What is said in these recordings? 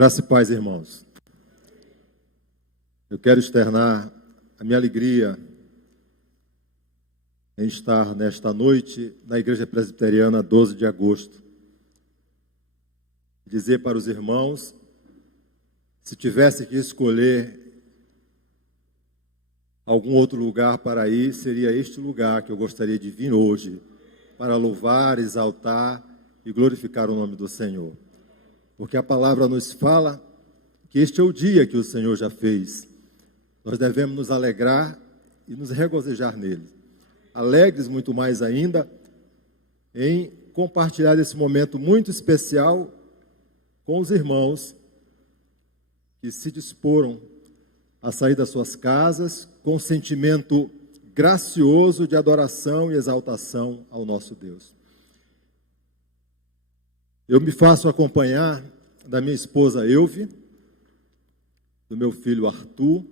Graça e paz, irmãos. Eu quero externar a minha alegria em estar nesta noite na Igreja Presbiteriana 12 de agosto. Dizer para os irmãos, se tivesse que escolher algum outro lugar para ir, seria este lugar que eu gostaria de vir hoje, para louvar, exaltar e glorificar o nome do Senhor. Porque a palavra nos fala que este é o dia que o Senhor já fez. Nós devemos nos alegrar e nos regozijar nele. Alegres muito mais ainda em compartilhar esse momento muito especial com os irmãos que se disporam a sair das suas casas com um sentimento gracioso de adoração e exaltação ao nosso Deus. Eu me faço acompanhar da minha esposa Elvi, do meu filho Arthur.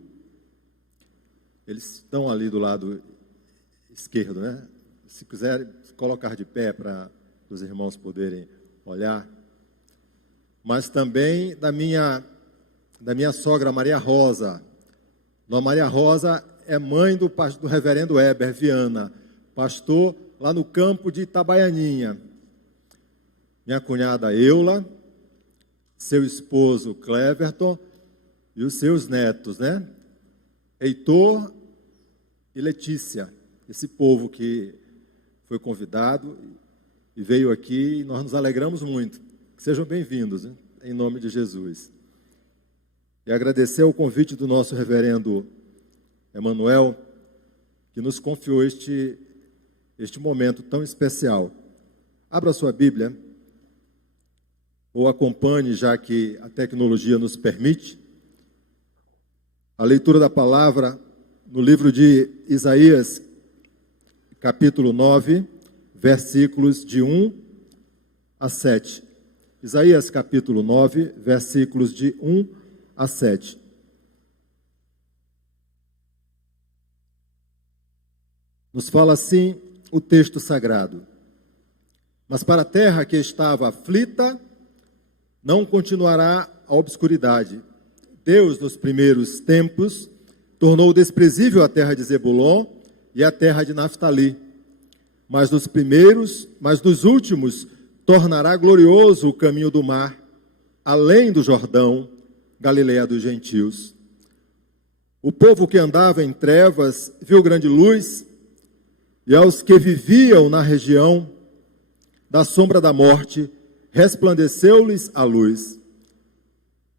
Eles estão ali do lado esquerdo, né? Se quiserem colocar de pé para os irmãos poderem olhar. Mas também da minha sogra Maria Rosa. Dona Maria Rosa é mãe do reverendo Heber Viana, pastor lá no campo de Itabaianinha. Minha cunhada Eula, seu esposo Cleverton e os seus netos, né? Heitor e Letícia, esse povo que foi convidado e veio aqui, e nós nos alegramos muito. Sejam bem-vindos, né? Em nome de Jesus. E agradecer o convite do nosso reverendo Emanuel, que nos confiou este momento tão especial. Abra sua Bíblia, ou acompanhe, já que a tecnologia nos permite, a leitura da palavra no livro de Isaías, capítulo 9, versículos de 1 a 7. Isaías, capítulo 9, versículos de 1 a 7. Nos fala assim o texto sagrado: mas para a terra que estava aflita, não continuará a obscuridade. Deus, nos primeiros tempos, tornou desprezível a terra de Zebulon e a terra de Naftali. Mas dos últimos, tornará glorioso o caminho do mar, além do Jordão, Galileia dos gentios. O povo que andava em trevas viu grande luz, e aos que viviam na região da sombra da morte, resplandeceu-lhes a luz.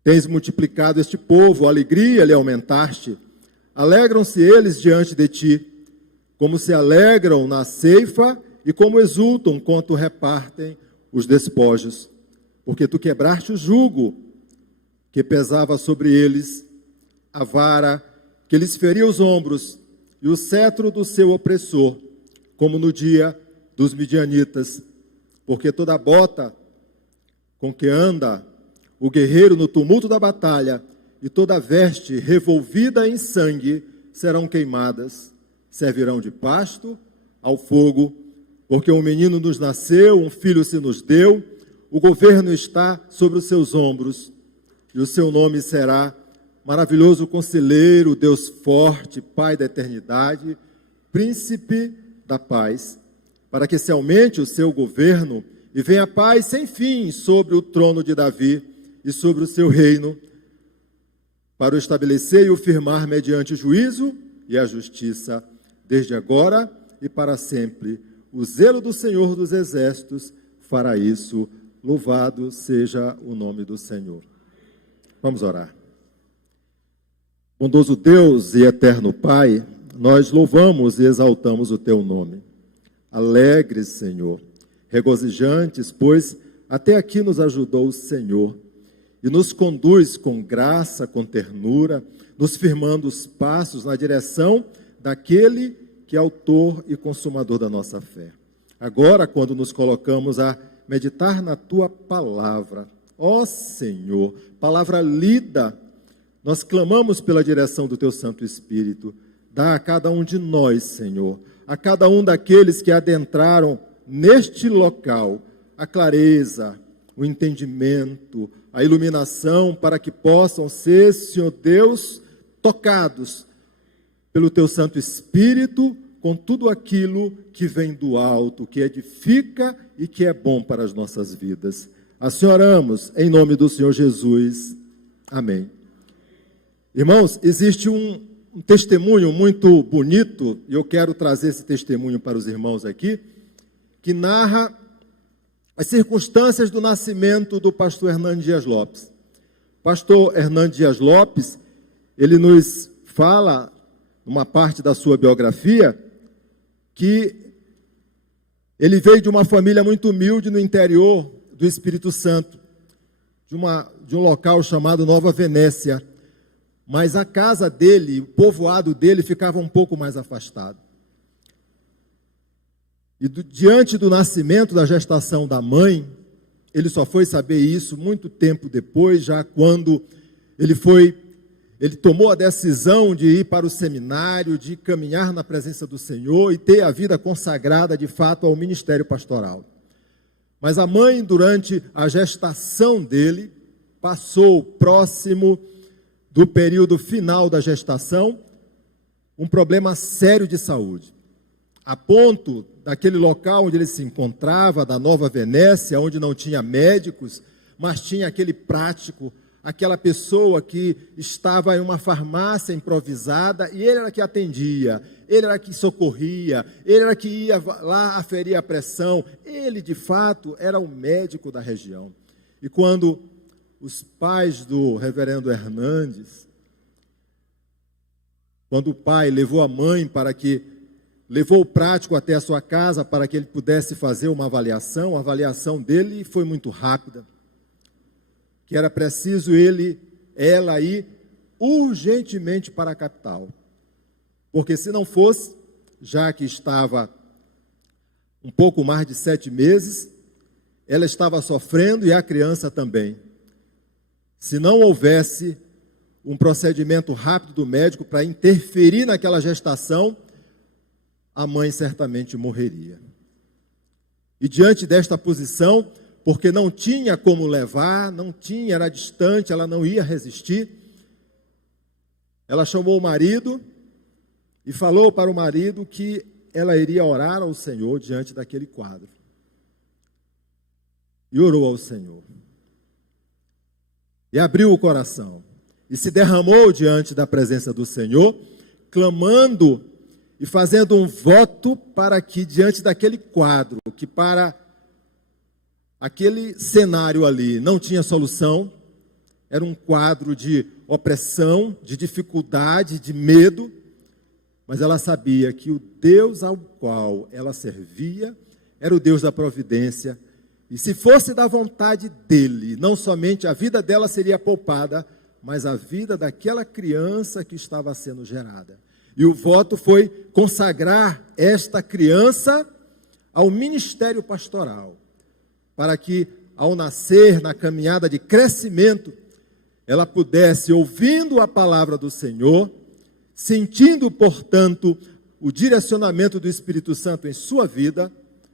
Tens multiplicado este povo, a alegria lhe aumentaste. Alegram-se eles diante de ti, como se alegram na ceifa e como exultam quanto repartem os despojos. Porque tu quebraste o jugo que pesava sobre eles, a vara que lhes feria os ombros e o cetro do seu opressor, como no dia dos midianitas. Porque toda bota com que anda o guerreiro no tumulto da batalha e toda veste revolvida em sangue serão queimadas, servirão de pasto ao fogo, porque um menino nos nasceu, um filho se nos deu, o governo está sobre os seus ombros, e o seu nome será Maravilhoso Conselheiro, Deus Forte, Pai da Eternidade, Príncipe da Paz, para que se aumente o seu governo e venha a paz sem fim sobre o trono de Davi e sobre o seu reino, para o estabelecer e o firmar mediante o juízo e a justiça, desde agora e para sempre. O zelo do Senhor dos Exércitos fará isso. Louvado seja o nome do Senhor. Vamos orar. Bondoso Deus e eterno Pai, nós louvamos e exaltamos o teu nome. Alegres, Senhor, regozijantes, pois até aqui nos ajudou o Senhor e nos conduz com graça, com ternura, nos firmando os passos na direção daquele que é autor e consumador da nossa fé. Agora, quando nos colocamos a meditar na tua palavra, ó Senhor, palavra lida, nós clamamos pela direção do teu Santo Espírito. Dá a cada um de nós, Senhor, a cada um daqueles que adentraram neste local, a clareza, o entendimento, a iluminação, para que possam ser, Senhor Deus, tocados pelo Teu Santo Espírito, com tudo aquilo que vem do alto, que edifica e que é bom para as nossas vidas. Assim oramos, em nome do Senhor Jesus. Amém. Irmãos, existe um testemunho muito bonito, e eu quero trazer esse testemunho para os irmãos aqui, que narra as circunstâncias do nascimento do pastor Hernando Dias Lopes. Pastor Hernando Dias Lopes, ele nos fala, numa parte da sua biografia, que ele veio de uma família muito humilde no interior do Espírito Santo, de um local chamado Nova Venécia, mas a casa dele, o povoado dele ficava um pouco mais afastado. E diante do nascimento, da gestação da mãe, ele só foi saber isso muito tempo depois, já quando ele tomou a decisão de ir para o seminário, de caminhar na presença do Senhor e ter a vida consagrada de fato ao ministério pastoral. Mas a mãe, durante a gestação dele, passou próximo do período final da gestação, um problema sério de saúde. A ponto daquele local onde ele se encontrava, da Nova Venécia, onde não tinha médicos, mas tinha aquele prático, aquela pessoa que estava em uma farmácia improvisada, e ele era que atendia, ele era que socorria, ele era que ia lá aferir a pressão, ele de fato era o médico da região. E quando os pais do reverendo Hernandes, quando o pai levou a mãe levou o prático até a sua casa para que ele pudesse fazer uma avaliação, a avaliação dele foi muito rápida, que era preciso ela ir urgentemente para a capital, porque se não fosse, já que estava um pouco mais de 7 meses, ela estava sofrendo e a criança também. Se não houvesse um procedimento rápido do médico para interferir naquela gestação, a mãe certamente morreria. E diante desta posição, porque não tinha como levar, era distante, ela não ia resistir, ela chamou o marido e falou para o marido que ela iria orar ao Senhor diante daquele quadro. E orou ao Senhor. E abriu o coração. E se derramou diante da presença do Senhor, clamando e fazendo um voto para que, diante daquele quadro, que para aquele cenário ali não tinha solução, era um quadro de opressão, de dificuldade, de medo, mas ela sabia que o Deus ao qual ela servia era o Deus da providência, e se fosse da vontade dele, não somente a vida dela seria poupada, mas a vida daquela criança que estava sendo gerada. E o voto foi consagrar esta criança ao ministério pastoral, para que, ao nascer, na caminhada de crescimento, ela pudesse, ouvindo a palavra do Senhor, sentindo, portanto, o direcionamento do Espírito Santo em sua vida,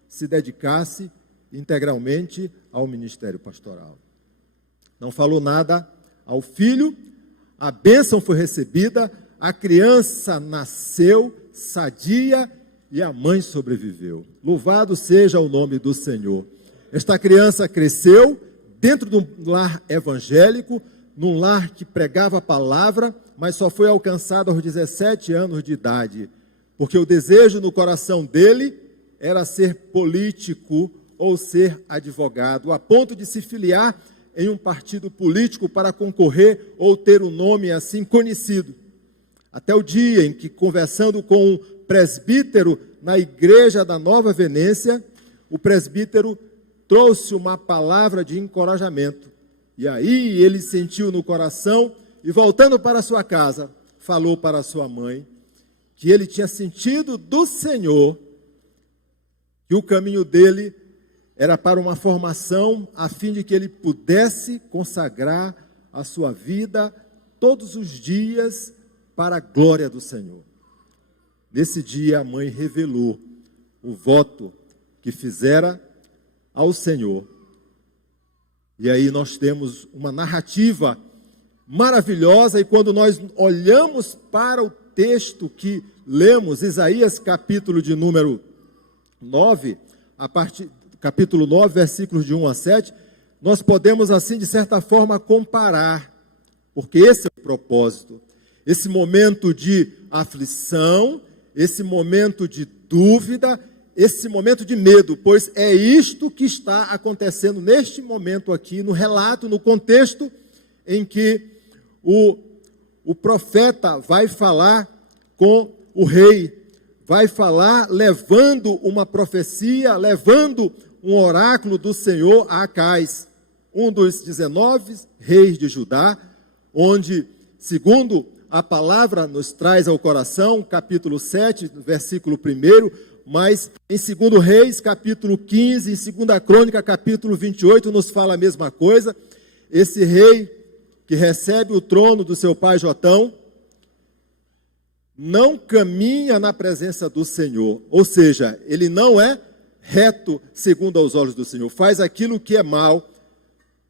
se dedicasse integralmente ao ministério pastoral. Não falou nada ao filho, a bênção foi recebida, a criança nasceu sadia e a mãe sobreviveu. Louvado seja o nome do Senhor. Esta criança cresceu dentro de um lar evangélico, num lar que pregava a palavra, mas só foi alcançado aos 17 anos de idade, porque o desejo no coração dele era ser político ou ser advogado, a ponto de se filiar em um partido político para concorrer ou ter um nome assim conhecido. Até o dia em que, conversando com um presbítero na igreja da Nova Venécia, o presbítero trouxe uma palavra de encorajamento. E aí ele sentiu no coração e, voltando para sua casa, falou para sua mãe que ele tinha sentido do Senhor que o caminho dele era para uma formação a fim de que ele pudesse consagrar a sua vida todos os dias para a glória do Senhor. Nesse dia a mãe revelou o voto que fizera ao Senhor. E aí nós temos uma narrativa maravilhosa, e quando nós olhamos para o texto que lemos, Isaías capítulo de número 9, capítulo 9, versículos de 1 a 7, nós podemos assim, de certa forma, comparar, porque esse é o propósito, esse momento de aflição, esse momento de dúvida, esse momento de medo, pois é isto que está acontecendo neste momento aqui, no relato, no contexto em que o profeta vai falar com o rei, vai falar levando uma profecia, levando um oráculo do Senhor a Acais, um dos 19 reis de Judá, onde, segundo a palavra nos traz ao coração, capítulo 7, versículo 1, mas em 2 Reis, capítulo 15, em 2 Crônica, capítulo 28, nos fala a mesma coisa. Esse rei que recebe o trono do seu pai Jotão, não caminha na presença do Senhor, ou seja, ele não é reto segundo aos olhos do Senhor, faz aquilo que é mal,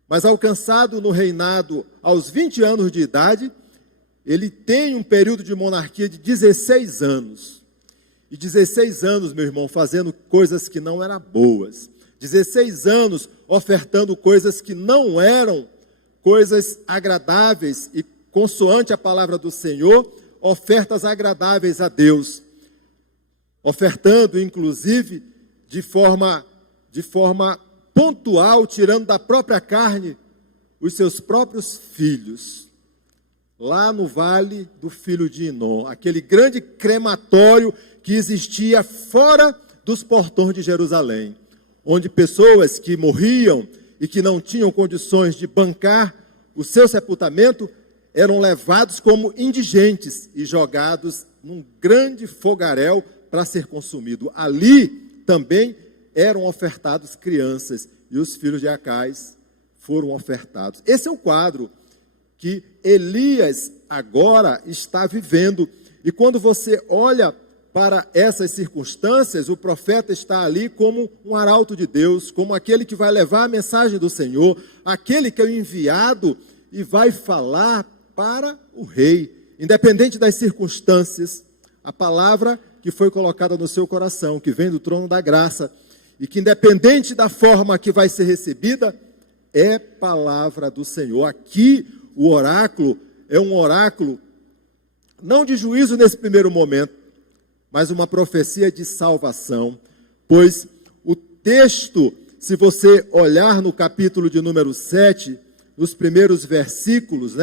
mas alcançado no reinado aos 20 anos de idade, ele tem um período de monarquia de 16 anos. E 16 anos, meu irmão, fazendo coisas que não eram boas. 16 anos ofertando coisas que não eram coisas agradáveis e, consoante a palavra do Senhor, ofertas agradáveis a Deus. Ofertando, inclusive, de forma pontual, tirando da própria carne os seus próprios filhos. Lá no Vale do Filho de Inom, aquele grande crematório que existia fora dos portões de Jerusalém, onde pessoas que morriam e que não tinham condições de bancar o seu sepultamento eram levados como indigentes e jogados num grande fogaréu para ser consumido. Ali também eram ofertados crianças e os filhos de Acais foram ofertados. Esse é o quadro que Elias agora está vivendo. E quando você olha para essas circunstâncias, o profeta está ali como um arauto de Deus, como aquele que vai levar a mensagem do Senhor, aquele que é o enviado e vai falar para o rei, independente das circunstâncias, a palavra que foi colocada no seu coração, que vem do trono da graça, e que independente da forma que vai ser recebida, é palavra do Senhor. Aqui o oráculo é um oráculo, não de juízo nesse primeiro momento, mas uma profecia de salvação, pois o texto, se você olhar no capítulo de número 7, nos primeiros versículos,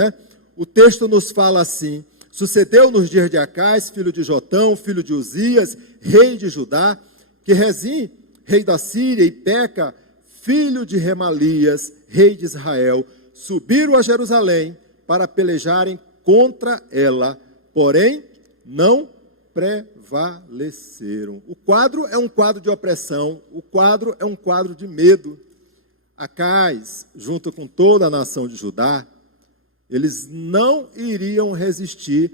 o texto nos fala assim: sucedeu nos dias de Acais, filho de Jotão, filho de Uzias, rei de Judá, que Rezim, rei da Síria, e Peca, filho de Remalias, rei de Israel, subiram a Jerusalém para pelejarem contra ela, porém não prevaleceram. O quadro é um quadro de opressão, o quadro é um quadro de medo. Acais, junto com toda a nação de Judá, eles não iriam resistir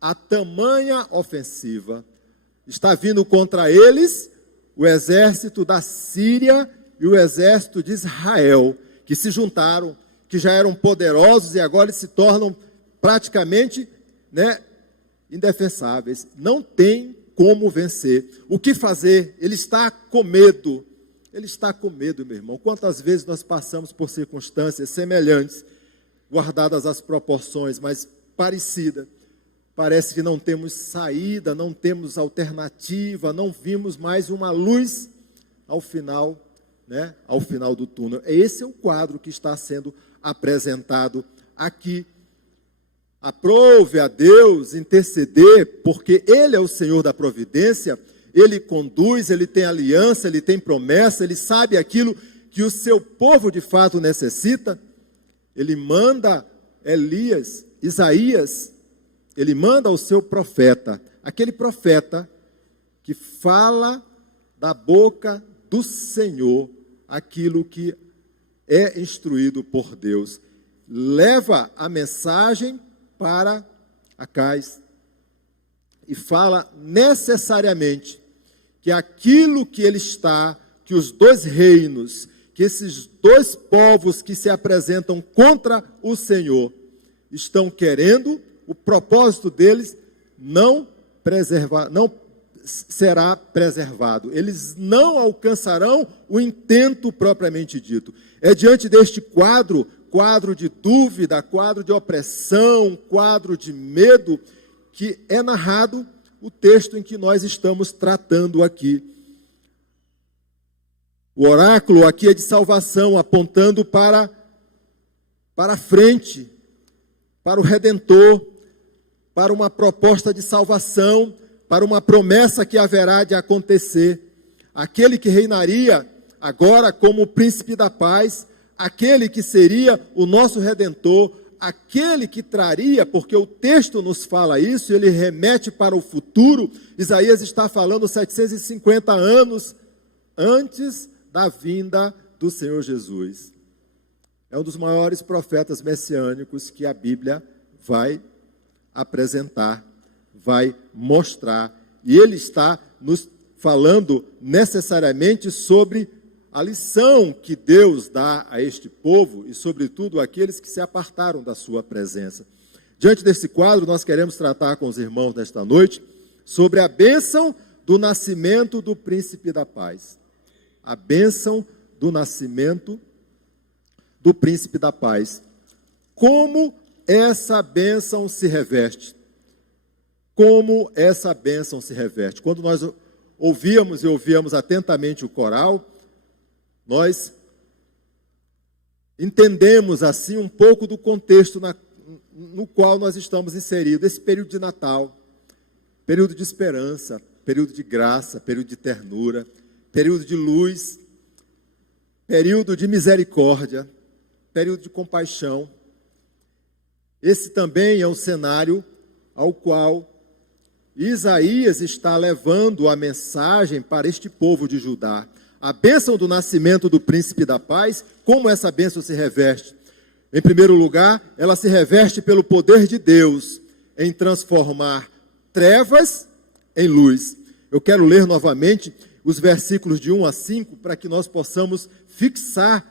a tamanha ofensiva. Está vindo contra eles o exército da Síria e o exército de Israel, que se juntaram, que já eram poderosos e agora se tornam praticamente indefensáveis. Não tem como vencer. O que fazer? Ele está com medo. Ele está com medo, meu irmão. Quantas vezes nós passamos por circunstâncias semelhantes, guardadas as proporções, mas parecidas. Parece que não temos saída, não temos alternativa, não vimos mais uma luz ao final, ao final do túnel. Esse é o quadro que está sendo apresentado aqui. Aprove a Deus interceder, porque Ele é o Senhor da providência, Ele conduz, Ele tem aliança, Ele tem promessa, Ele sabe aquilo que o seu povo de fato necessita. Ele manda Isaías, ele manda o seu profeta, aquele profeta que fala da boca do Senhor aquilo que é instruído por Deus. Leva a mensagem para Acais e fala necessariamente que aquilo que ele está, que os dois reinos, que esses dois povos que se apresentam contra o Senhor estão querendo, o propósito deles não será preservado. Eles não alcançarão o intento propriamente dito. É diante deste quadro de dúvida, quadro de opressão, quadro de medo, que é narrado o texto em que nós estamos tratando aqui. O oráculo aqui é de salvação, apontando para frente, para o Redentor, para uma proposta de salvação, para uma promessa que haverá de acontecer. Aquele que reinaria agora como o príncipe da paz, aquele que seria o nosso Redentor, aquele que traria, porque o texto nos fala isso, ele remete para o futuro. Isaías está falando 750 anos antes da vinda do Senhor Jesus. É um dos maiores profetas messiânicos que a Bíblia vai apresentar, vai mostrar. E ele está nos falando necessariamente sobre a lição que Deus dá a este povo e, sobretudo, aqueles que se apartaram da sua presença. Diante desse quadro, nós queremos tratar com os irmãos nesta noite sobre a bênção do nascimento do príncipe da paz. A bênção do nascimento do príncipe da paz. Como essa bênção se reveste? Como essa bênção se reveste? Quando nós ouvíamos atentamente o coral, nós entendemos assim um pouco do contexto no qual nós estamos inseridos. Esse período de Natal, período de esperança, período de graça, período de ternura, período de luz, período de misericórdia, período de compaixão. Esse também é um cenário ao qual Isaías está levando a mensagem para este povo de Judá. A bênção do nascimento do príncipe da paz, como essa bênção se reveste? Em primeiro lugar, ela se reveste pelo poder de Deus em transformar trevas em luz. Eu quero ler novamente os versículos de 1 a 5, para que nós possamos fixar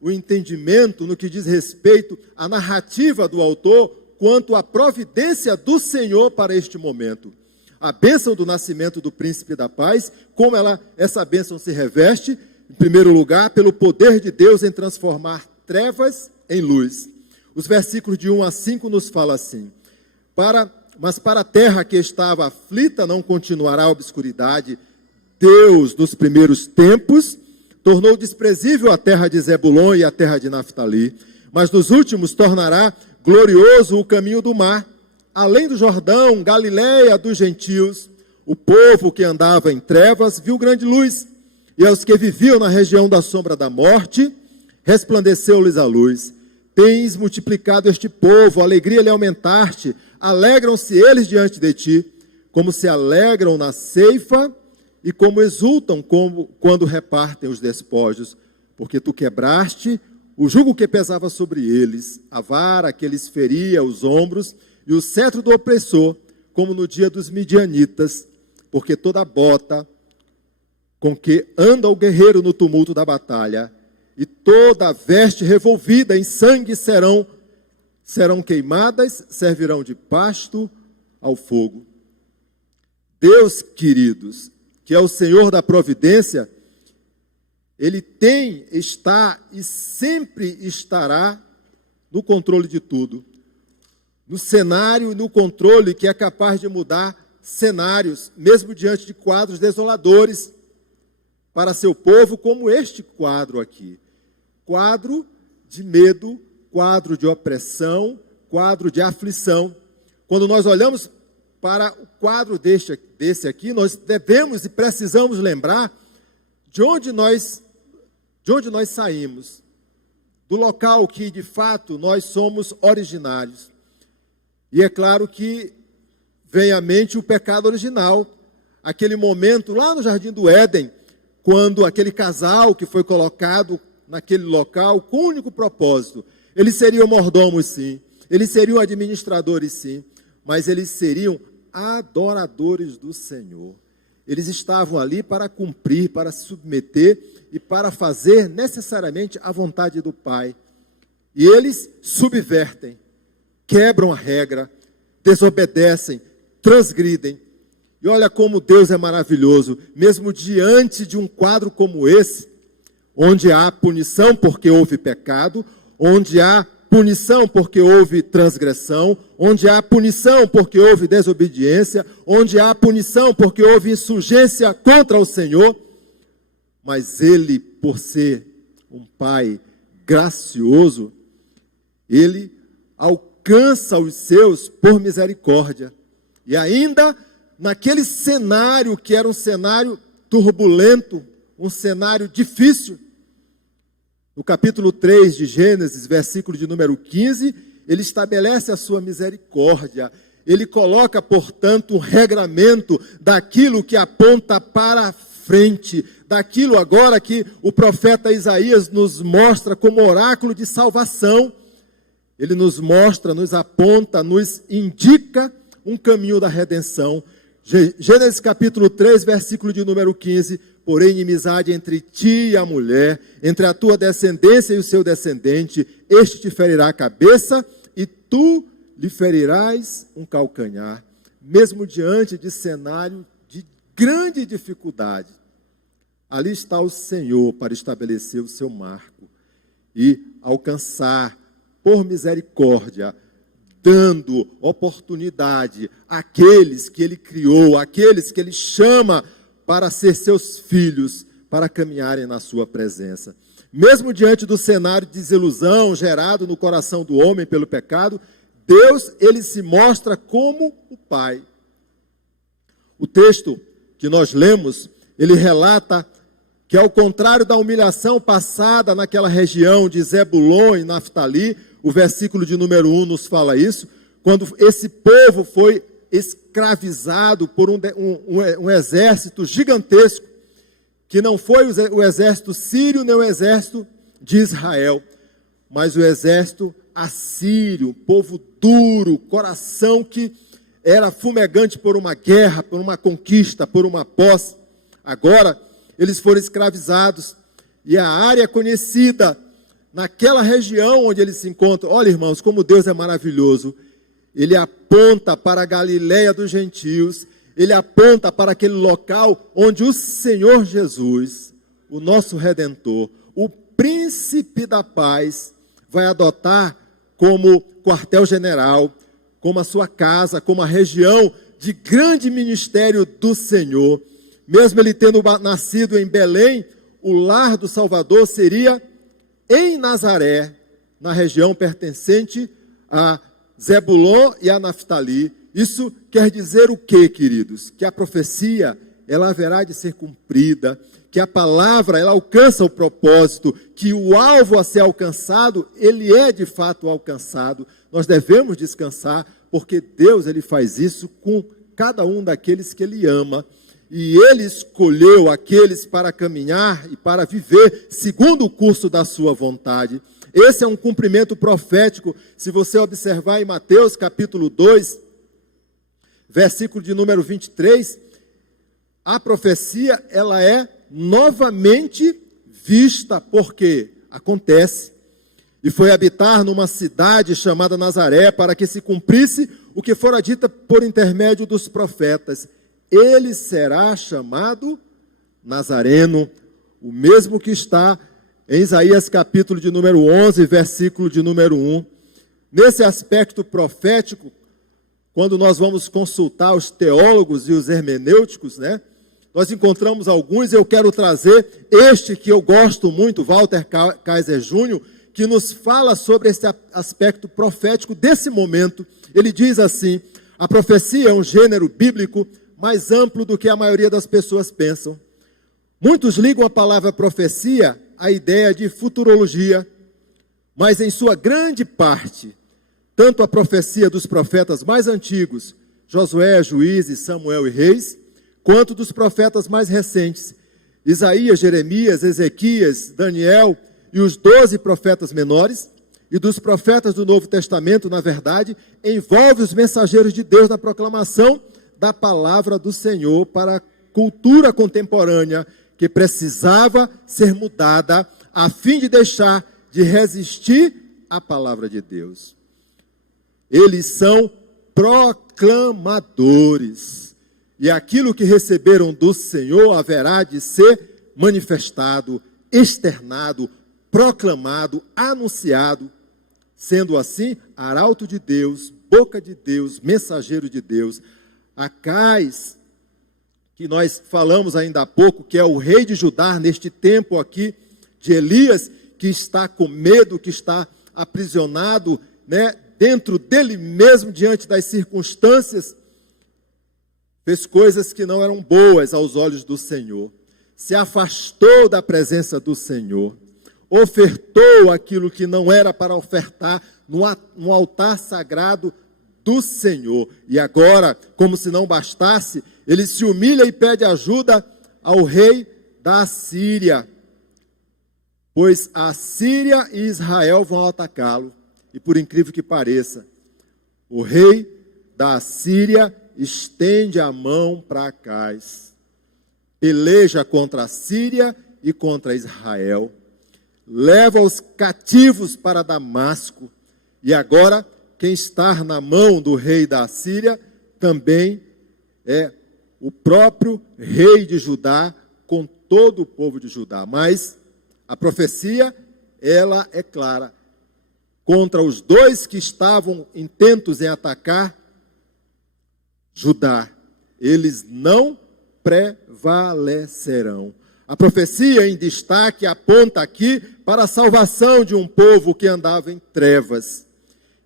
o entendimento no que diz respeito à narrativa do autor, quanto à providência do Senhor para este momento. A bênção do nascimento do príncipe da paz, como essa bênção se reveste, em primeiro lugar, pelo poder de Deus em transformar trevas em luz. Os versículos de 1 a 5 nos falam assim: mas para a terra que estava aflita não continuará a obscuridade. Deus, nos primeiros tempos, tornou desprezível a terra de Zebulon e a terra de Naftali, mas nos últimos tornará glorioso o caminho do mar, além do Jordão, Galileia dos gentios. O povo que andava em trevas viu grande luz, e aos que viviam na região da sombra da morte, resplandeceu-lhes a luz. Tens multiplicado este povo, a alegria lhe aumentaste, alegram-se eles diante de ti, como se alegram na ceifa, e como exultam quando repartem os despojos, porque tu quebraste o jugo que pesava sobre eles, a vara que lhes feria os ombros, e o cetro do opressor, como no dia dos midianitas, porque toda bota com que anda o guerreiro no tumulto da batalha, e toda veste revolvida em sangue serão queimadas, servirão de pasto ao fogo. Deus, queridos, que é o Senhor da providência, Ele está e sempre estará no controle de tudo. No cenário e no controle que é capaz de mudar cenários, mesmo diante de quadros desoladores para seu povo, como este quadro aqui. Quadro de medo, quadro de opressão, quadro de aflição. Quando nós olhamos para o quadro desse aqui, nós devemos e precisamos lembrar de onde nós saímos, do local que, de fato, nós somos originários. E é claro que vem à mente o pecado original, aquele momento lá no Jardim do Éden, quando aquele casal que foi colocado naquele local com o único propósito, eles seriam mordomos sim, eles seriam administradores sim, mas eles seriam adoradores do Senhor. Eles estavam ali para cumprir, para se submeter e para fazer necessariamente a vontade do Pai. E eles subvertem, quebram a regra, desobedecem, transgridem. E olha como Deus é maravilhoso, mesmo diante de um quadro como esse, onde há punição porque houve pecado, onde há punição porque houve transgressão, onde há punição porque houve desobediência, onde há punição porque houve insurgência contra o Senhor, mas Ele, por ser um Pai gracioso, Ele alcança os seus por misericórdia. E ainda naquele cenário que era um cenário turbulento, um cenário difícil, no capítulo 3 de Gênesis, versículo de número 15, ele estabelece a sua misericórdia. Ele coloca, portanto, um regramento daquilo que aponta para a frente, daquilo agora que o profeta Isaías nos mostra como oráculo de salvação. Ele nos mostra, nos aponta, nos indica um caminho da redenção. Gênesis capítulo 3, versículo de número 15, porém inimizade entre ti e a mulher, entre a tua descendência e o seu descendente, este te ferirá a cabeça e tu lhe ferirás um calcanhar. Mesmo diante de cenário de grande dificuldade, ali está o Senhor para estabelecer o seu marco e alcançar por misericórdia, dando oportunidade àqueles que Ele criou, àqueles que Ele chama para ser seus filhos, para caminharem na sua presença. Mesmo diante do cenário de desilusão gerado no coração do homem pelo pecado, Deus, Ele se mostra como o Pai. O texto que nós lemos, ele relata que, ao contrário da humilhação passada naquela região de Zebulon e Naftali, o versículo de número 1 nos fala isso, quando esse povo foi escravizado por um exército gigantesco, que não foi o exército sírio nem o exército de Israel, mas o exército assírio, povo duro, coração que era fumegante por uma guerra, por uma conquista, por uma posse. Agora, eles foram escravizados, e a área conhecida naquela região onde eles se encontram, olha, irmãos, como Deus é maravilhoso. Ele aponta para a Galileia dos gentios, ele aponta para aquele local onde o Senhor Jesus, o nosso Redentor, o príncipe da paz, vai adotar como quartel-general, como a sua casa, como a região de grande ministério do Senhor. Mesmo ele tendo nascido em Belém, o lar do Salvador seria em Nazaré, na região pertencente a Zebulon e a Naftali. Isso quer dizer o quê, queridos? Que a profecia, ela haverá de ser cumprida, que a palavra, ela alcança o propósito, que o alvo a ser alcançado, ele é de fato alcançado. Nós devemos descansar, porque Deus, ele faz isso com cada um daqueles que ele ama. E ele escolheu aqueles para caminhar e para viver segundo o curso da sua vontade. Esse é um cumprimento profético. Se você observar em Mateus capítulo 2, versículo de número 23, a profecia, ela é novamente vista, porque acontece. E foi habitar numa cidade chamada Nazaré, para que se cumprisse o que fora dito por intermédio dos profetas. Ele será chamado Nazareno, o mesmo que está em Isaías capítulo de número 11, versículo de número 1. Nesse aspecto profético, quando nós vamos consultar os teólogos e os hermenêuticos, nós encontramos alguns. Eu quero trazer este que eu gosto muito, Walter Kaiser Jr., que nos fala sobre esse aspecto profético desse momento. Ele diz assim: a profecia é um gênero bíblico mais amplo do que a maioria das pessoas pensam. Muitos ligam a palavra profecia à ideia de futurologia, mas em sua grande parte, tanto a profecia dos profetas mais antigos, Josué, Juízes, Samuel e Reis, quanto dos profetas mais recentes, Isaías, Jeremias, Ezequias, Daniel e os 12 profetas menores, e dos profetas do Novo Testamento, na verdade, envolve os mensageiros de Deus na proclamação da palavra do Senhor para cultura contemporânea que precisava ser mudada a fim de deixar de resistir à palavra de Deus. Eles são proclamadores. E aquilo que receberam do Senhor haverá de ser manifestado, externado, proclamado, anunciado. Sendo assim, arauto de Deus, boca de Deus, mensageiro de Deus. Acais, que nós falamos ainda há pouco, que é o rei de Judá neste tempo aqui de Elias, que está com medo, que está aprisionado, né, dentro dele mesmo, diante das circunstâncias, fez coisas que não eram boas aos olhos do Senhor, se afastou da presença do Senhor, ofertou aquilo que não era para ofertar no altar sagrado do Senhor. E agora, como se não bastasse, ele se humilha e pede ajuda ao rei da Assíria, pois a Síria e Israel vão atacá-lo. E por incrível que pareça, o rei da Assíria estende a mão para Acais, peleja contra a Síria e contra Israel, leva os cativos para Damasco, e agora quem está na mão do rei da Assíria também é o próprio rei de Judá, com todo o povo de Judá. Mas a profecia, ela é clara, contra os dois que estavam intentos em atacar Judá, eles não prevalecerão. A profecia em destaque aponta aqui para a salvação de um povo que andava em trevas,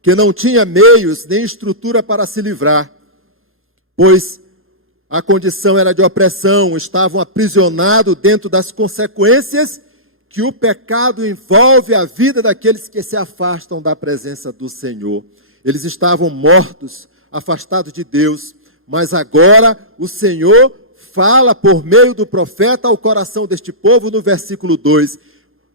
que não tinha meios nem estrutura para se livrar, pois a condição era de opressão, estavam aprisionados dentro das consequências que o pecado envolve a vida daqueles que se afastam da presença do Senhor. Eles estavam mortos, afastados de Deus, mas agora o Senhor fala por meio do profeta ao coração deste povo no versículo 2,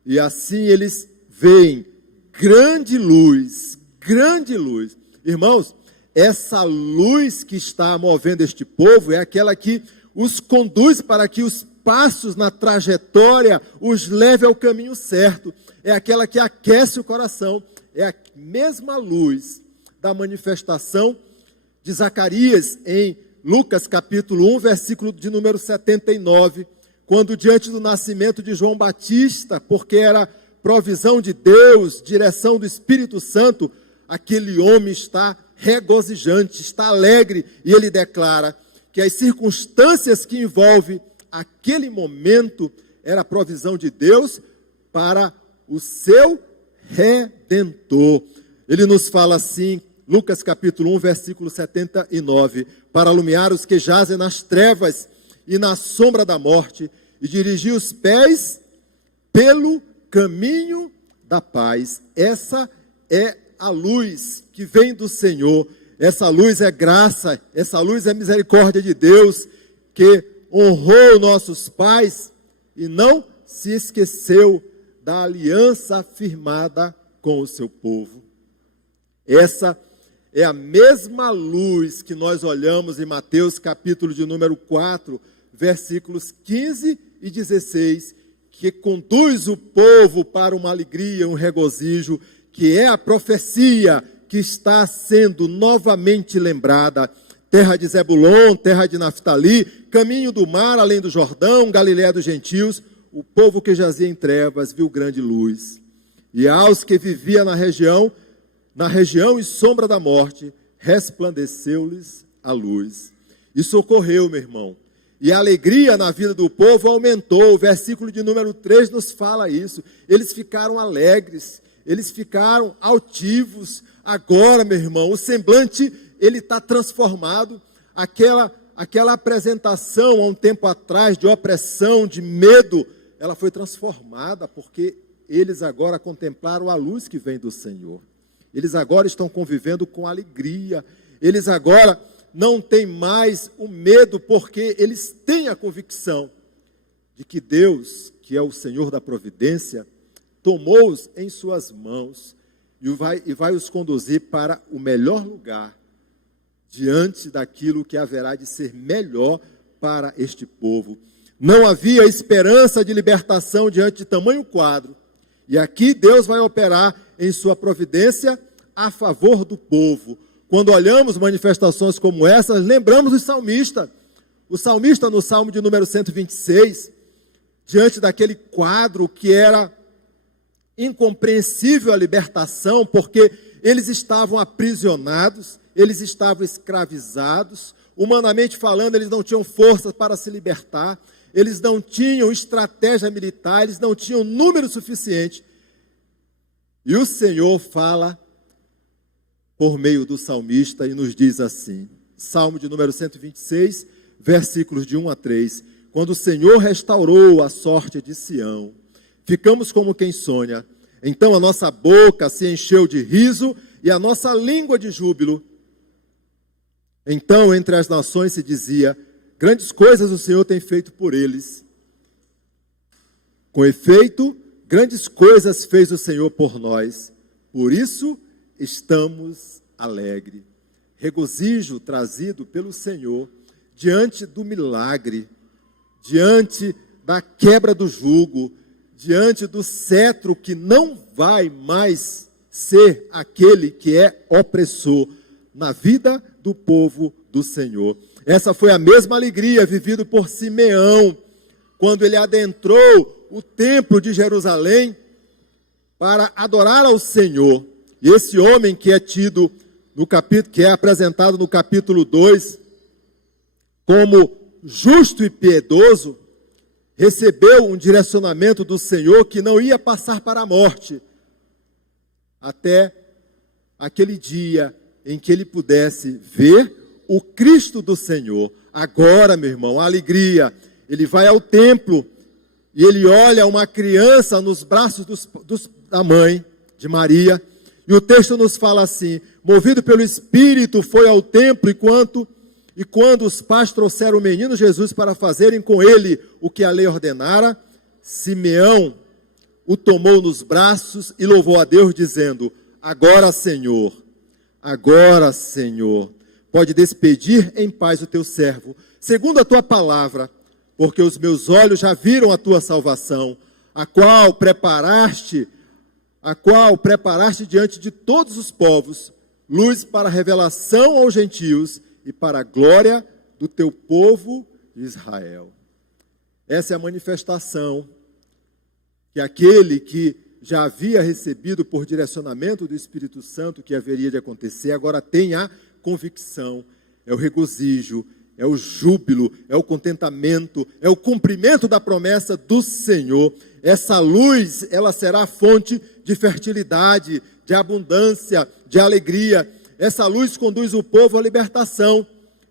e assim eles veem grande luz, grande luz. Irmãos, essa luz que está movendo este povo é aquela que os conduz para que os passos na trajetória os leve ao caminho certo, é aquela que aquece o coração, é a mesma luz da manifestação de Zacarias em Lucas capítulo 1, versículo de número 79, quando diante do nascimento de João Batista, porque era provisão de Deus, direção do Espírito Santo, aquele homem está regozijante, está alegre, e ele declara que as circunstâncias que envolvem aquele momento era a provisão de Deus para o seu Redentor. Ele nos fala assim, Lucas capítulo 1, versículo 79, para alumiar os que jazem nas trevas e na sombra da morte, e dirigir os pés pelo caminho da paz. Essa é a luz que vem do Senhor, essa luz é graça, essa luz é misericórdia de Deus, que honrou nossos pais e não se esqueceu da aliança firmada com o seu povo. Essa é a mesma luz que nós olhamos em Mateus capítulo de número 4, versículos 15 e 16, que conduz o povo para uma alegria, um regozijo, que é a profecia que está sendo novamente lembrada. Terra de Zebulon, terra de Naftali, caminho do mar, além do Jordão, Galiléia dos gentios, o povo que jazia em trevas viu grande luz. E aos que viviam na região e sombra da morte, resplandeceu-lhes a luz. Isso ocorreu, meu irmão. E a alegria na vida do povo aumentou. O versículo de número 3 nos fala isso. Eles ficaram alegres, eles ficaram altivos. Agora, meu irmão, o semblante, ele está transformado. Aquela apresentação há um tempo atrás de opressão, de medo, ela foi transformada, porque eles agora contemplaram a luz que vem do Senhor. Eles agora estão convivendo com alegria. Eles agora não têm mais o medo, porque eles têm a convicção de que Deus, que é o Senhor da providência, tomou-os em suas mãos e vai os conduzir para o melhor lugar, diante daquilo que haverá de ser melhor para este povo. Não havia esperança de libertação diante de tamanho quadro. E aqui Deus vai operar em sua providência a favor do povo. Quando olhamos manifestações como essas, lembramos do salmista. O salmista, no Salmo de número 126, diante daquele quadro que era incompreensível a libertação, porque eles estavam aprisionados, eles estavam escravizados, humanamente falando, eles não tinham forças para se libertar, eles não tinham estratégia militar, eles não tinham número suficiente. E o Senhor fala por meio do salmista e nos diz assim, Salmo de número 126, versículos de 1 a 3, quando o Senhor restaurou a sorte de Sião, ficamos como quem sonha, então a nossa boca se encheu de riso e a nossa língua de júbilo. Então entre as nações se dizia, grandes coisas o Senhor tem feito por eles. Com efeito, grandes coisas fez o Senhor por nós, por isso estamos alegres. Regozijo trazido pelo Senhor diante do milagre, diante da quebra do jugo, diante do cetro que não vai mais ser aquele que é opressor na vida do povo do Senhor. Essa foi a mesma alegria vivida por Simeão, quando ele adentrou o templo de Jerusalém para adorar ao Senhor. E esse homem que é tido no capítulo, que é apresentado no capítulo 2, como justo e piedoso, recebeu um direcionamento do Senhor que não ia passar para a morte, até aquele dia em que ele pudesse ver o Cristo do Senhor. Agora, meu irmão, a alegria, ele vai ao templo e ele olha uma criança nos braços da mãe, de Maria, e o texto nos fala assim, movido pelo Espírito, foi ao templo e quando os pais trouxeram o menino Jesus para fazerem com ele o que a lei ordenara, Simeão o tomou nos braços e louvou a Deus, dizendo, agora, Senhor, pode despedir em paz o teu servo, segundo a tua palavra, porque os meus olhos já viram a tua salvação, a qual preparaste diante de todos os povos, luz para a revelação aos gentios e para a glória do teu povo Israel. Essa é a manifestação que aquele que já havia recebido por direcionamento do Espírito Santo que haveria de acontecer, agora tem a convicção, é o regozijo, é o júbilo, é o contentamento, é o cumprimento da promessa do Senhor. Essa luz, ela será fonte de fertilidade, de abundância, de alegria. Essa luz conduz o povo à libertação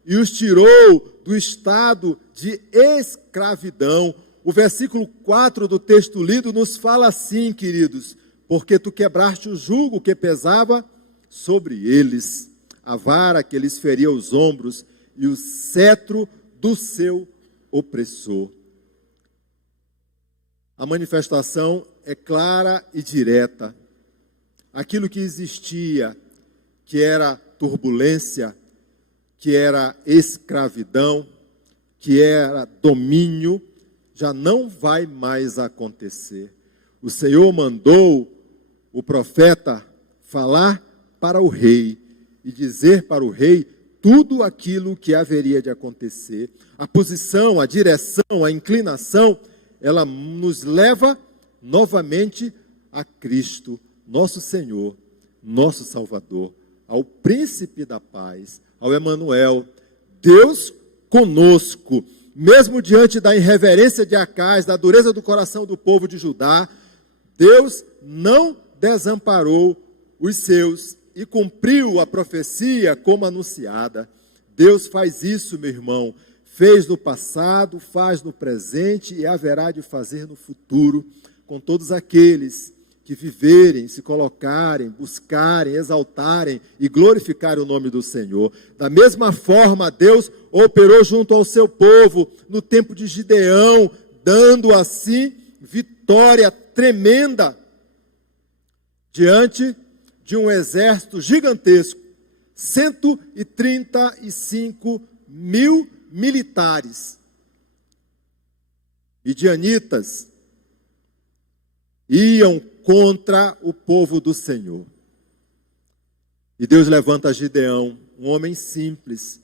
e os tirou do estado de escravidão. O versículo 4 do texto lido nos fala assim, queridos, porque tu quebraste o jugo que pesava sobre eles, a vara que lhes feria os ombros e o cetro do seu opressor. A manifestação é clara e direta. Aquilo que existia, que era turbulência, que era escravidão, que era domínio, já não vai mais acontecer. O Senhor mandou o profeta falar para o rei e dizer para o rei tudo aquilo que haveria de acontecer. A posição, a direção, a inclinação, ela nos leva novamente a Cristo, nosso Senhor, nosso Salvador, ao Príncipe da Paz, ao Emanuel, Deus conosco. Mesmo diante da irreverência de Acais, da dureza do coração do povo de Judá, Deus não desamparou os seus e cumpriu a profecia como anunciada. Deus faz isso, meu irmão, fez no passado, faz no presente e haverá de fazer no futuro, com todos aqueles que viverem, se colocarem, buscarem, exaltarem e glorificarem o nome do Senhor. Da mesma forma, Deus operou junto ao seu povo no tempo de Gideão, dando assim vitória tremenda diante de um exército gigantesco, 135 mil militares midianitas iam contra o povo do Senhor. E Deus levanta Gideão, um homem simples,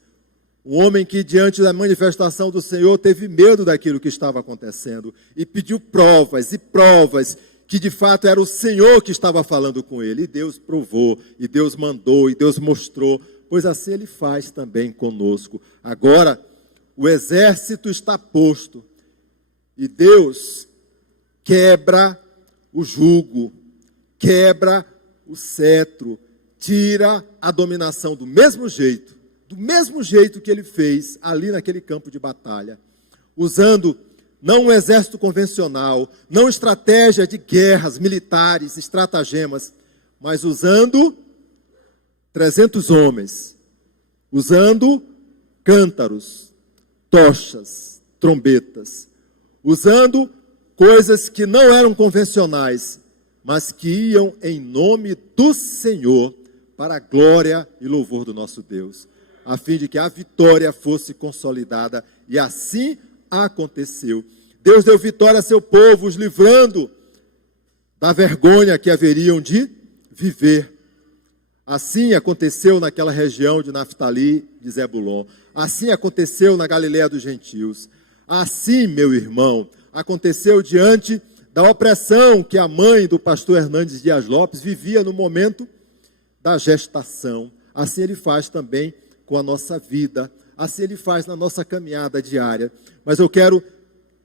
um homem que diante da manifestação do Senhor teve medo daquilo que estava acontecendo e pediu provas e provas que de fato era o Senhor que estava falando com ele. E Deus provou, e Deus mandou, e Deus mostrou, pois assim Ele faz também conosco. Agora, o exército está posto e Deus quebra o jugo, quebra o cetro, tira a dominação do mesmo jeito que Ele fez ali naquele campo de batalha, usando não um exército convencional, não estratégia de guerras militares, estratagemas, mas usando 300 homens, usando cântaros, tochas, trombetas, usando coisas que não eram convencionais, mas que iam em nome do Senhor para a glória e louvor do nosso Deus, a fim de que a vitória fosse consolidada, e assim aconteceu. Deus deu vitória a seu povo, os livrando da vergonha que haveriam de viver. Assim aconteceu naquela região de Naftali, de Zebulon. Assim aconteceu na Galileia dos gentios. Assim, meu irmão, aconteceu diante da opressão que a mãe do pastor Hernandes Dias Lopes vivia no momento da gestação. Assim Ele faz também com a nossa vida. Assim Ele faz na nossa caminhada diária. Mas eu quero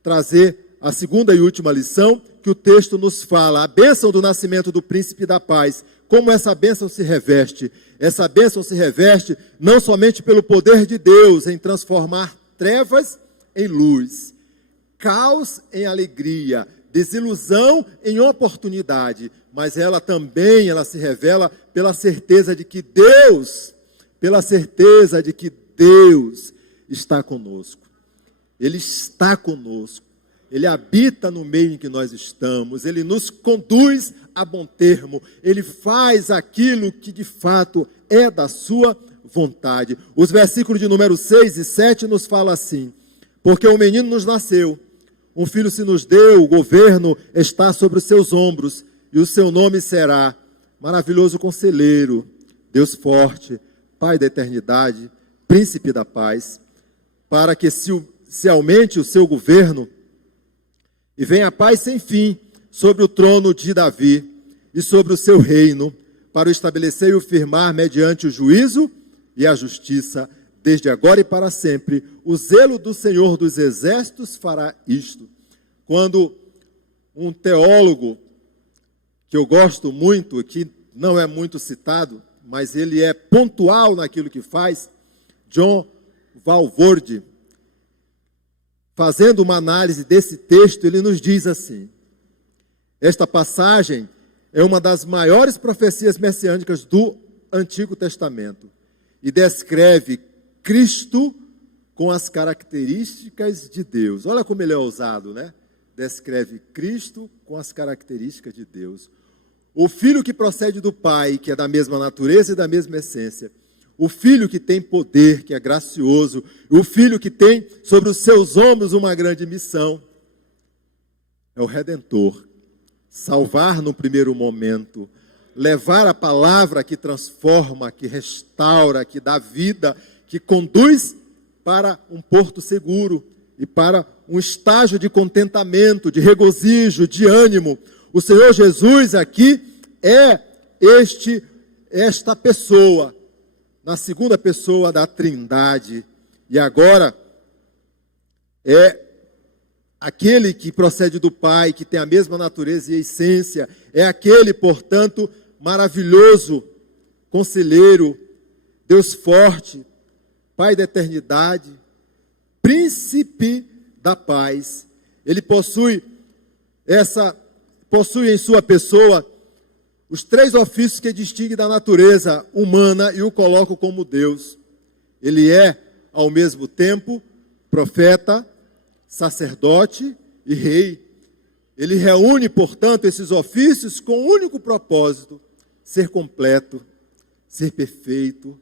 trazer a segunda e última lição que o texto nos fala. A bênção do nascimento do príncipe da paz. Como essa bênção se reveste? Essa bênção se reveste não somente pelo poder de Deus em transformar trevas em luz, caos em alegria, desilusão em oportunidade, mas ela também se revela pela certeza de que Deus está conosco. Ele está conosco. Ele habita no meio em que nós estamos. Ele nos conduz a bom termo. Ele faz aquilo que de fato é da sua vontade. Os versículos de número 6 e 7 nos falam assim: porque um menino nos nasceu, um filho se nos deu, o governo está sobre os seus ombros, e o seu nome será Maravilhoso Conselheiro, Deus Forte, Pai da Eternidade, Príncipe da Paz, para que se aumente o seu governo e venha a paz sem fim sobre o trono de Davi e sobre o seu reino, para o estabelecer e o firmar mediante o juízo e a justiça, desde agora e para sempre. O zelo do Senhor dos Exércitos fará isto. Quando um teólogo que eu gosto muito, que não é muito citado, mas ele é pontual naquilo que faz, John Walvoord, fazendo uma análise desse texto, ele nos diz assim: esta passagem é uma das maiores profecias messiânicas do Antigo Testamento e descreve Cristo com as características de Deus. Olha como ele é ousado, né? Descreve Cristo com as características de Deus. O Filho que procede do Pai, que é da mesma natureza e da mesma essência. O Filho que tem poder, que é gracioso. O Filho que tem sobre os seus ombros uma grande missão. É o Redentor. Salvar no primeiro momento. Levar a palavra que transforma, que restaura, que dá vida, que conduz para um porto seguro e para um estágio de contentamento, de regozijo, de ânimo. O Senhor Jesus aqui é esta pessoa, na segunda pessoa da Trindade, e agora é aquele que procede do Pai, que tem a mesma natureza e essência, é aquele, portanto, maravilhoso, conselheiro, Deus forte, Pai da eternidade, príncipe da paz. Ele possui em sua pessoa os três ofícios que distinguem da natureza humana e o colocam como Deus. Ele é, ao mesmo tempo, profeta, sacerdote e rei. Ele reúne, portanto, esses ofícios com o único propósito: ser completo, ser perfeito,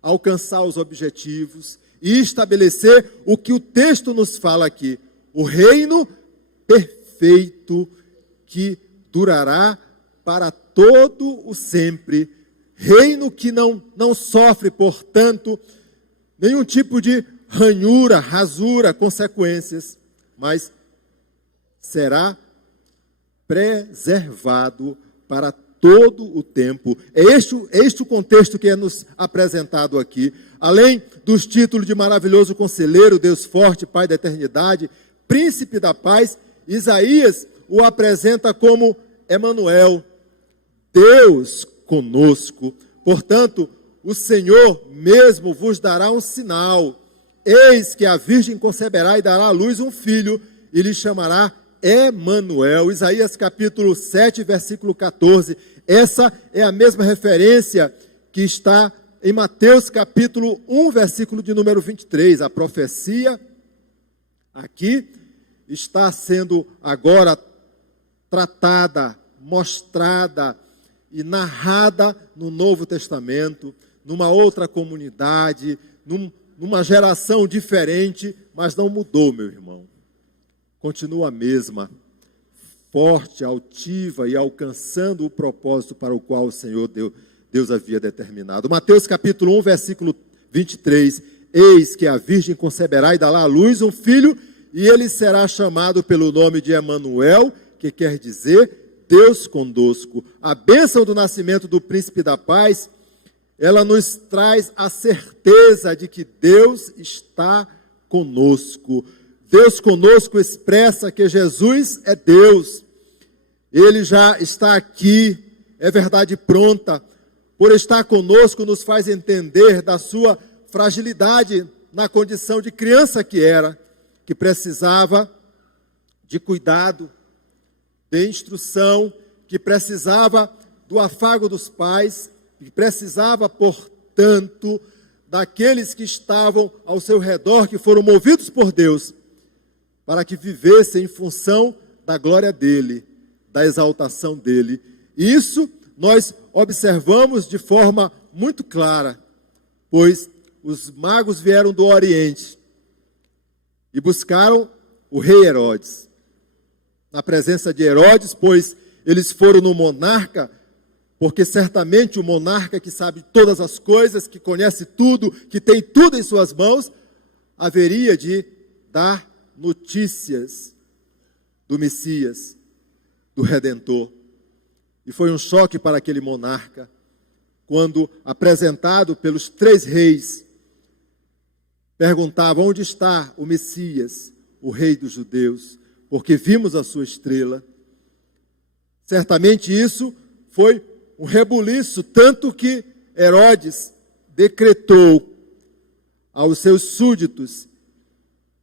alcançar os objetivos e estabelecer o que o texto nos fala aqui: o reino perfeito que durará para todo o sempre. Reino que não sofre, portanto, nenhum tipo de ranhura, rasura, consequências, mas será preservado para todo o tempo. É este o contexto que é nos apresentado aqui. Além dos títulos de maravilhoso conselheiro, Deus forte, Pai da eternidade, príncipe da paz, Isaías o apresenta como Emanuel, Deus conosco. Portanto, o Senhor mesmo vos dará um sinal. Eis que a virgem conceberá e dará à luz um filho, e lhe chamará Emanuel. Isaías capítulo 7, versículo 14. Essa é a mesma referência que está em Mateus capítulo 1, versículo de número 23. A profecia aqui está sendo agora tratada, mostrada e narrada no Novo Testamento, numa outra comunidade, numa geração diferente, mas não mudou, meu irmão. Continua a mesma, forte, altiva e alcançando o propósito para o qual o Senhor Deus havia determinado. Mateus capítulo 1, versículo 23. Eis que a virgem conceberá e dará à luz um filho, e ele será chamado pelo nome de Emanuel, que quer dizer Deus conosco. A bênção do nascimento do príncipe da paz, ela nos traz a certeza de que Deus está conosco. Deus conosco expressa que Jesus é Deus. Ele já está aqui, é verdade pronta. Por estar conosco, nos faz entender da sua fragilidade na condição de criança que era, que precisava de cuidado, de instrução, que precisava do afago dos pais, que precisava, portanto, daqueles que estavam ao seu redor, que foram movidos por Deus, para que vivessem em função da glória dele, da exaltação dele. E isso nós observamos de forma muito clara, pois os magos vieram do Oriente e buscaram o rei Herodes. Na presença de Herodes, pois eles foram no monarca, porque certamente o monarca que sabe todas as coisas, que conhece tudo, que tem tudo em suas mãos, haveria de dar notícias do Messias, do Redentor. E foi um choque para aquele monarca, quando apresentado pelos 3 reis, perguntava: onde está o Messias, o rei dos judeus? Porque vimos a sua estrela. Certamente isso foi um rebuliço, tanto que Herodes decretou aos seus súditos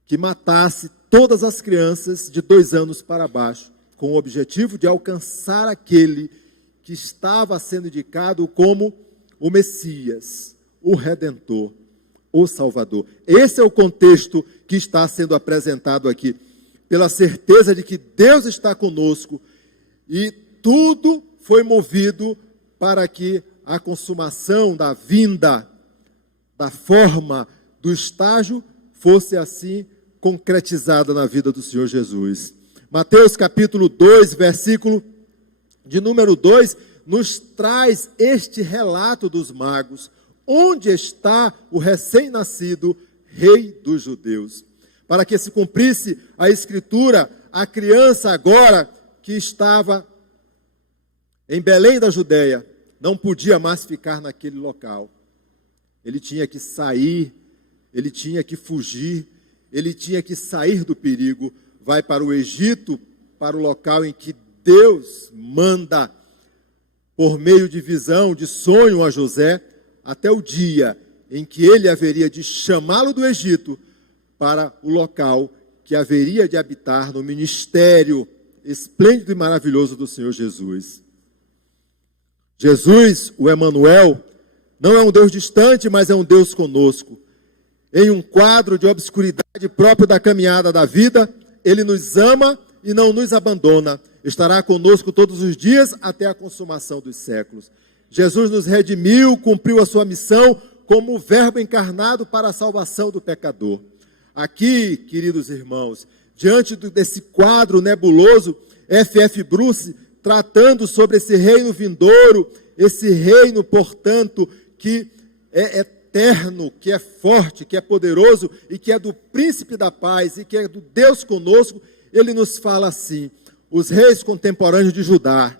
que matasse todas as crianças de 2 anos para baixo, com o objetivo de alcançar aquele que estava sendo indicado como o Messias, o Redentor, o Salvador. Esse é o contexto que está sendo apresentado aqui, pela certeza de que Deus está conosco e tudo foi movido para que a consumação da vinda, da forma, do estágio, fosse assim concretizada na vida do Senhor Jesus. Mateus capítulo 2, versículo de número 2, nos traz este relato dos magos. Onde está o recém-nascido rei dos judeus? Para que se cumprisse a escritura, a criança agora que estava em Belém da Judeia, não podia mais ficar naquele local. Ele tinha que sair, ele tinha que fugir, ele tinha que sair do perigo. Vai para o Egito, para o local em que Deus manda, por meio de visão, de sonho a José, até o dia em que ele haveria de chamá-lo do Egito para o local que haveria de habitar no ministério esplêndido e maravilhoso do Senhor Jesus. Jesus, o Emanuel, não é um Deus distante, mas é um Deus conosco. Em um quadro de obscuridade próprio da caminhada da vida, Ele nos ama e não nos abandona. Estará conosco todos os dias até a consumação dos séculos. Jesus nos redimiu, cumpriu a sua missão como o Verbo encarnado para a salvação do pecador. Aqui, queridos irmãos, diante desse quadro nebuloso, F.F. Bruce, tratando sobre esse reino vindouro, esse reino, portanto, que é eterno, que é forte, que é poderoso e que é do príncipe da paz e que é do Deus conosco, ele nos fala assim: os reis contemporâneos de Judá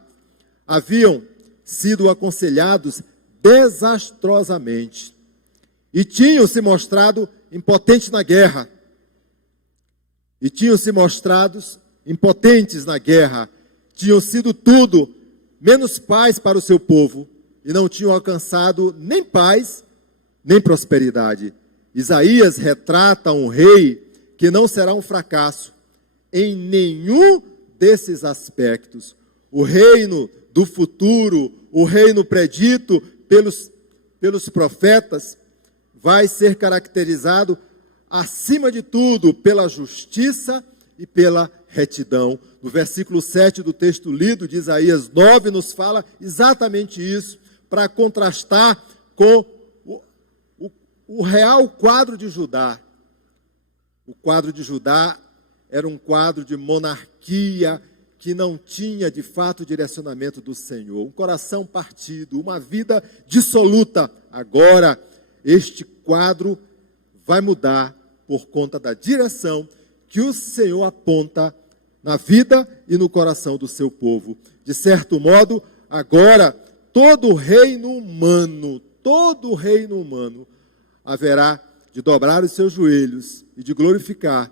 haviam sido aconselhados desastrosamente e tinham se mostrado impotentes na guerra. Tinham sido tudo menos paz para o seu povo e não tinham alcançado nem paz, nem prosperidade. Isaías retrata um rei que não será um fracasso em nenhum desses aspectos. O reino do futuro, o reino predito pelos profetas, vai ser caracterizado, acima de tudo, pela justiça e pela retidão. No versículo 7 do texto lido de Isaías 9, nos fala exatamente isso, para contrastar com o real quadro de Judá. O quadro de Judá era um quadro de monarquia que não tinha, de fato, direcionamento do Senhor. Um coração partido, uma vida dissoluta. Agora, este quadro vai mudar por conta da direção que o Senhor aponta na vida e no coração do seu povo. De certo modo, agora, todo o reino humano haverá de dobrar os seus joelhos e de glorificar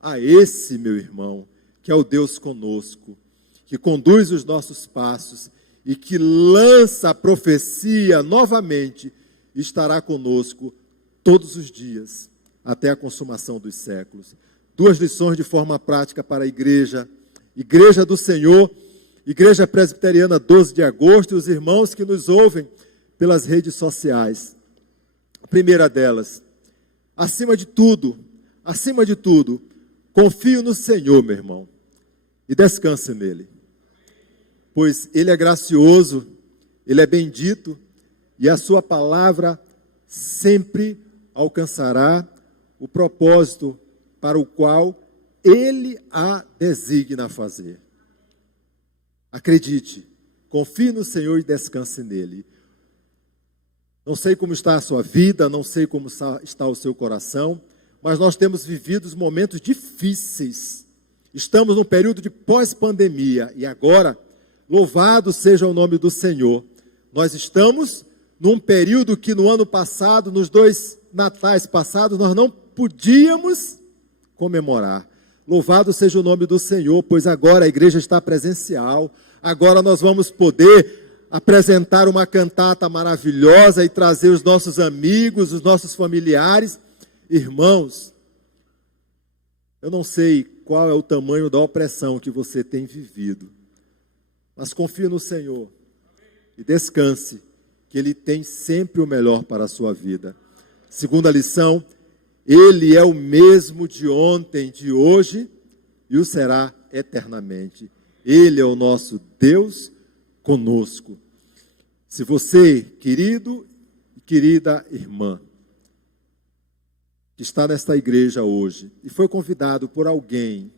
a esse, meu irmão, que é o Deus conosco, que conduz os nossos passos e que lança a profecia novamente, estará conosco todos os dias, até a consumação dos séculos. 2 lições de forma prática para a igreja. Igreja do Senhor, Igreja Presbiteriana 12 de agosto, e os irmãos que nos ouvem pelas redes sociais. A primeira delas, acima de tudo, confio no Senhor, meu irmão, e descanse nele. Pois ele é gracioso, ele é bendito, e a sua palavra sempre alcançará o propósito para o qual ele a designa fazer. Acredite, confie no Senhor e descanse nele. Não sei como está a sua vida, não sei como está o seu coração, mas nós temos vivido momentos difíceis. Estamos num período de pós-pandemia e agora, louvado seja o nome do Senhor, nós estamos num período que no ano passado, nos 2 natais passados, nós não podíamos comemorar. Louvado seja o nome do Senhor, pois agora a igreja está presencial, agora nós vamos poder apresentar uma cantata maravilhosa e trazer os nossos amigos, os nossos familiares. Irmãos, eu não sei qual é o tamanho da opressão que você tem vivido, mas confie no Senhor e descanse, que Ele tem sempre o melhor para a sua vida. Segunda lição, Ele é o mesmo de ontem, de hoje e o será eternamente. Ele é o nosso Deus conosco. Se você, querido e querida irmã, que está nesta igreja hoje e foi convidado por alguém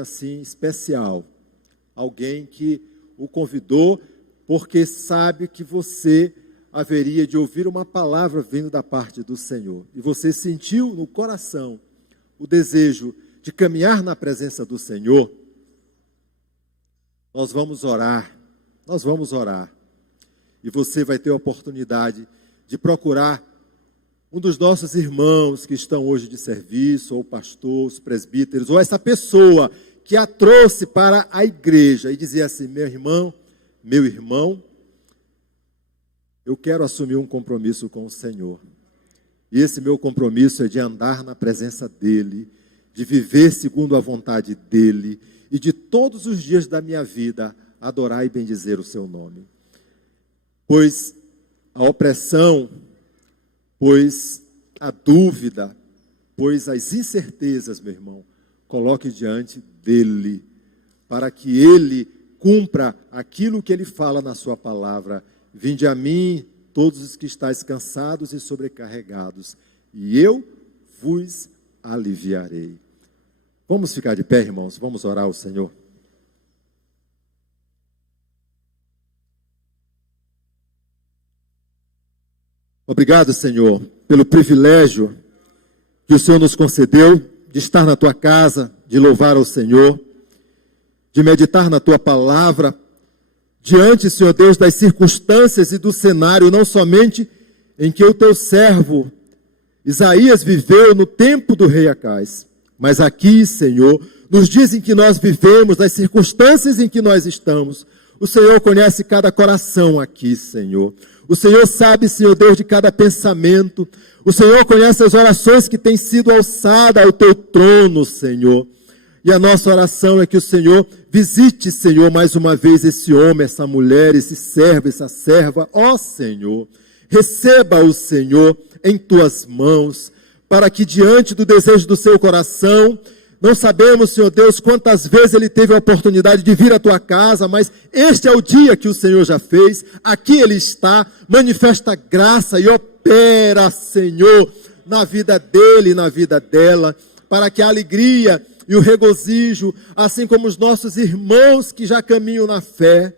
assim especial, alguém que o convidou porque sabe que você haveria de ouvir uma palavra vindo da parte do Senhor, e você sentiu no coração o desejo de caminhar na presença do Senhor, nós vamos orar, e você vai ter a oportunidade de procurar um dos nossos irmãos que estão hoje de serviço, ou pastor, os presbíteros, ou essa pessoa que a trouxe para a igreja e dizer assim: meu irmão, eu quero assumir um compromisso com o Senhor. E esse meu compromisso é de andar na presença dEle, de viver segundo a vontade dEle, e de todos os dias da minha vida adorar e bendizer o seu nome. Pois a opressão, pois a dúvida, pois as incertezas, meu irmão, coloque diante dEle, para que Ele cumpra aquilo que Ele fala na sua palavra. Vinde a mim, todos os que estáis cansados e sobrecarregados, e eu vos aliviarei. Vamos ficar de pé, irmãos, vamos orar ao Senhor. Obrigado, Senhor, pelo privilégio que o Senhor nos concedeu de estar na tua casa, de louvar ao Senhor, de meditar na tua palavra, diante, Senhor Deus, das circunstâncias e do cenário, não somente em que o teu servo Isaías viveu no tempo do rei Acais, mas aqui, Senhor, nos dias em que nós vivemos, nas circunstâncias em que nós estamos, o Senhor conhece cada coração aqui, Senhor. O Senhor sabe, Senhor Deus, de cada pensamento. O Senhor conhece as orações que têm sido alçadas ao teu trono, Senhor. E a nossa oração é que o Senhor visite, Senhor, mais uma vez esse homem, essa mulher, esse servo, essa serva. Ó Senhor, receba o Senhor em tuas mãos, para que diante do desejo do seu coração, não sabemos, Senhor Deus, quantas vezes ele teve a oportunidade de vir à tua casa, mas este é o dia que o Senhor já fez. Aqui ele está, manifesta graça e opera, Senhor, na vida dele e na vida dela, para que a alegria e o regozijo, assim como os nossos irmãos que já caminham na fé,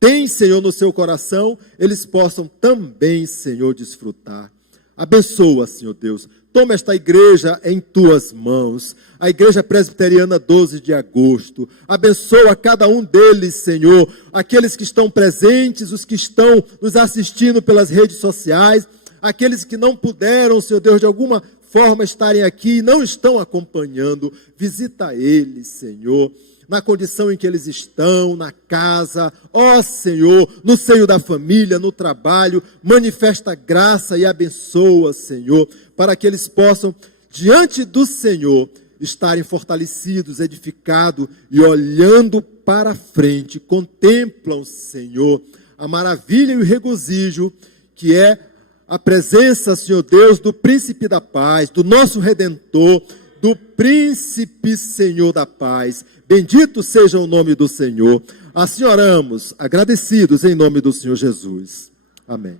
tem, Senhor, no seu coração, eles possam também, Senhor, desfrutar. Abençoa, Senhor Deus. Toma esta igreja em tuas mãos, a Igreja Presbiteriana 12 de agosto. Abençoa cada um deles, Senhor, aqueles que estão presentes, os que estão nos assistindo pelas redes sociais, aqueles que não puderam, Senhor Deus, de alguma forma estarem aqui e não estão acompanhando. Visita eles, Senhor, na condição em que eles estão, na casa, ó Senhor, no seio da família, no trabalho, manifesta graça e abençoa, Senhor, para que eles possam, diante do Senhor, estarem fortalecidos, edificados e olhando para frente, contemplam, Senhor, a maravilha e o regozijo que é a presença, Senhor Deus, do Príncipe da Paz, do nosso Redentor, do Príncipe, Senhor da Paz. Bendito seja o nome do Senhor. Assim oramos, agradecidos em nome do Senhor Jesus. Amém.